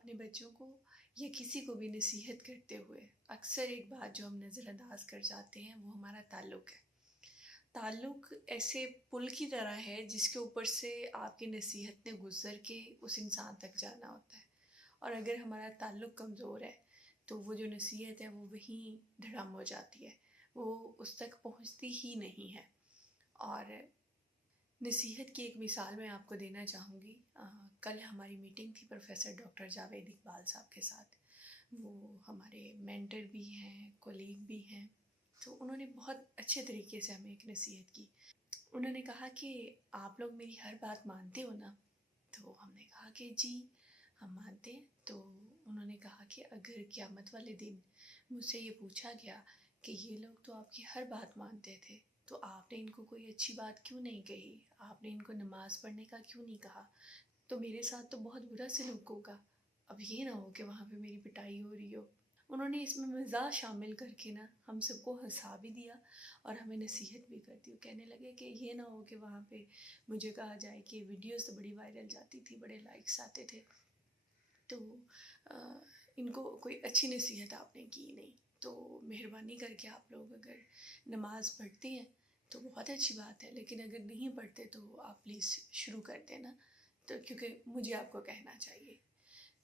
اپنے بچوں کو یا کسی کو بھی نصیحت کرتے ہوئے اکثر ایک بات جو ہم نظر انداز کر جاتے ہیں وہ ہمارا تعلق ہے۔ تعلق ایسے پل کی طرح ہے جس کے اوپر سے آپ کی نصیحت نے گزر کے اس انسان تک جانا ہوتا ہے، اور اگر ہمارا تعلق کمزور ہے تو وہ جو نصیحت ہے وہ وہیں دھڑم ہو جاتی ہے، وہ اس تک پہنچتی ہی نہیں ہے۔ اور نصیحت کی ایک مثال میں آپ کو دینا چاہوں گی۔ کل ہماری میٹنگ تھی پروفیسر ڈاکٹر جاوید اقبال صاحب کے ساتھ، وہ ہمارے مینٹر بھی ہیں، کولیگ بھی ہیں، تو انہوں نے بہت اچھے طریقے سے ہمیں ایک نصیحت کی۔ انہوں نے کہا کہ آپ لوگ میری ہر بات مانتے ہو نا؟ تو ہم نے کہا کہ جی ہم مانتے ہیں۔ تو انہوں نے کہا کہ اگر قیامت والے دن مجھ سے یہ پوچھا گیا کہ یہ لوگ تو آپ کی ہر بات مانتے تھے، تو آپ نے ان کو کوئی اچھی بات کیوں نہیں کہی؟ آپ نے ان کو نماز پڑھنے کا کیوں نہیں کہا؟ تو میرے ساتھ تو بہت برا سلوک ہوگا، اب یہ نہ ہو کہ وہاں پہ میری پٹائی ہو رہی ہو۔ انہوں نے اس میں مزاح شامل کر کے نا ہم سب کو ہنسا بھی دیا اور ہمیں نصیحت بھی کر دی۔ وہ کہنے لگے کہ یہ نہ ہو کہ وہاں پہ مجھے کہا جائے کہ ویڈیوز تو بڑی وائرل جاتی تھی، بڑے لائکس آتے تھے، تو ان کو کوئی اچھی نصیحت آپ نے کی نہیں۔ تو مہربانی کر کے آپ لوگ اگر نماز پڑھتے ہیں تو بہت اچھی بات ہے، لیکن اگر نہیں پڑھتے تو آپ پلیز شروع کر دیں نا، تو کیونکہ مجھے آپ کو کہنا چاہیے۔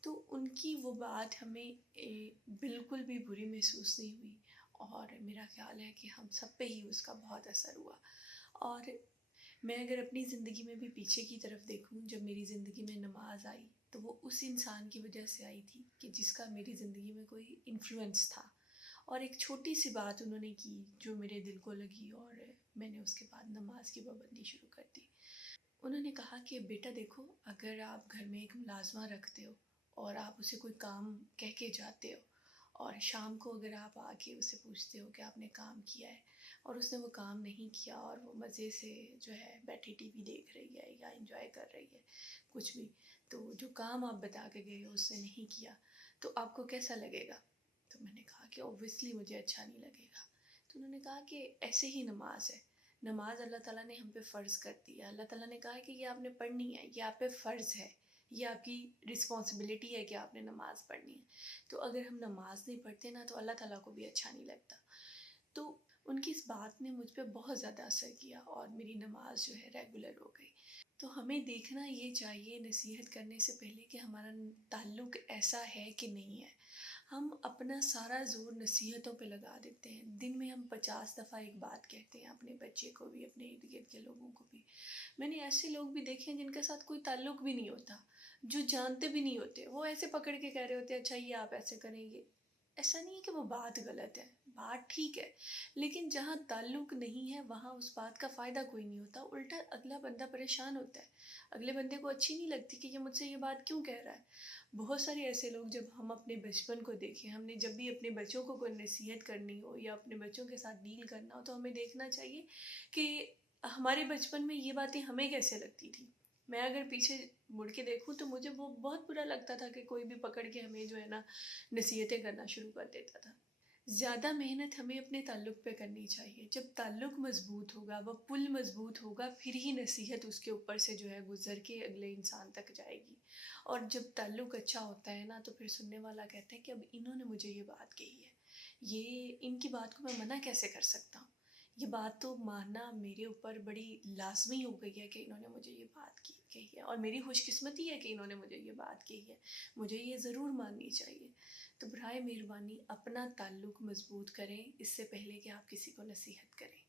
تو ان کی وہ بات ہمیں بالکل بھی بری محسوس نہیں ہوئی، اور میرا خیال ہے کہ ہم سب پہ ہی اس کا بہت اثر ہوا۔ اور میں اگر اپنی زندگی میں بھی پیچھے کی طرف دیکھوں، جب میری زندگی میں نماز آئی تو وہ اس انسان کی وجہ سے آئی تھی کہ جس کا میری زندگی میں کوئی انفلوئنس تھا، اور ایک چھوٹی سی بات انہوں نے کی جو میرے دل کو لگی، اور میں نے اس کے بعد نماز کی پابندی شروع کر دی۔ انہوں نے کہا کہ بیٹا دیکھو، اگر آپ گھر میں ایک ملازمہ رکھتے ہو اور آپ اسے کوئی کام کہہ کے جاتے ہو، اور شام کو اگر آپ آ کے اسے پوچھتے ہو کہ آپ نے کام کیا ہے اور اس نے وہ کام نہیں کیا، اور وہ مزے سے جو ہے بیٹھی ٹی وی دیکھ رہی ہے یا انجوائے کر رہی ہے کچھ بھی، تو جو کام آپ بتا کے گئے ہو اس نے نہیں کیا، تو آپ کو کیسا لگے گا؟ تو میں نے کہا کہ اوبویسلی مجھے اچھا نہیں لگے گا۔ تو انہوں نے کہا کہ ایسے ہی نماز ہے، نماز اللہ تعالیٰ نے ہم پہ فرض کر دی ہے، اللہ تعالیٰ نے کہا ہے کہ یہ آپ نے پڑھنی ہے، یہ آپ پہ فرض ہے، یہ آپ کی رسپانسبلٹی ہے کہ آپ نے نماز پڑھنی ہے۔ تو اگر ہم نماز نہیں پڑھتے نا تو اللہ تعالیٰ کو بھی اچھا نہیں لگتا۔ تو ان کی اس بات نے مجھ پہ بہت زیادہ اثر کیا، اور میری نماز جو ہے ریگولر ہو گئی۔ تو ہمیں دیکھنا یہ چاہیے نصیحت کرنے سے پہلے کہ ہمارا تعلق ایسا ہے کہ نہیں ہے۔ ہم اپنا سارا زور نصیحتوں پہ لگا دیتے ہیں، دن میں ہم 50 دفعہ ایک بات کہتے ہیں، اپنے بچے کو بھی، اپنے ارد گرد کے لوگوں کو بھی۔ میں نے ایسے لوگ بھی دیکھے ہیں جن کے ساتھ کوئی تعلق بھی نہیں ہوتا، جو جانتے بھی نہیں ہوتے، وہ ایسے پکڑ کے کہہ رہے ہوتے ہیں اچھا یہ آپ ایسے کریں گے۔ ایسا نہیں ہے کہ وہ بات غلط ہے، بات ٹھیک ہے، لیکن جہاں تعلق نہیں ہے وہاں اس بات کا فائدہ کوئی نہیں ہوتا، الٹا اگلا بندہ پریشان ہوتا ہے، اگلے بندے کو اچھی نہیں لگتی کہ یہ مجھ سے یہ بات کیوں کہہ رہا ہے۔ بہت سارے ایسے لوگ، جب ہم اپنے بچپن کو دیکھیں، ہم نے جب بھی اپنے بچوں کو کوئی نصیحت کرنی ہو یا اپنے بچوں کے ساتھ ڈیل کرنا ہو تو ہمیں دیکھنا چاہیے کہ ہمارے بچپن میں یہ باتیں ہمیں کیسے لگتی تھی۔ میں اگر پیچھے مڑ کے دیکھوں تو مجھے وہ بہت برا لگتا تھا کہ کوئی بھی پکڑ کے ہمیں جو ہے نا نصیحتیں کرنا شروع کر دیتا تھا۔ زیادہ محنت ہمیں اپنے تعلق پہ کرنی چاہیے، جب تعلق مضبوط ہوگا، وہ پل مضبوط ہوگا، پھر ہی نصیحت اس کے اوپر سے جو ہے گزر کے اگلے انسان تک جائے گی۔ اور جب تعلق اچھا ہوتا ہے نا تو پھر سننے والا کہتا ہے کہ اب انہوں نے مجھے یہ بات کہی ہے، یہ ان کی بات کو میں منع کیسے کر سکتا ہوں؟ یہ بات تو ماننا میرے اوپر بڑی لازمی ہو گئی ہے کہ انہوں نے مجھے یہ بات کہی ہے، اور میری خوش قسمتی ہے کہ انہوں نے مجھے یہ بات کہی ہے، مجھے یہ ضرور ماننی چاہیے۔ تو برائے مہربانی اپنا تعلق مضبوط کریں اس سے پہلے کہ آپ کسی کو نصیحت کریں۔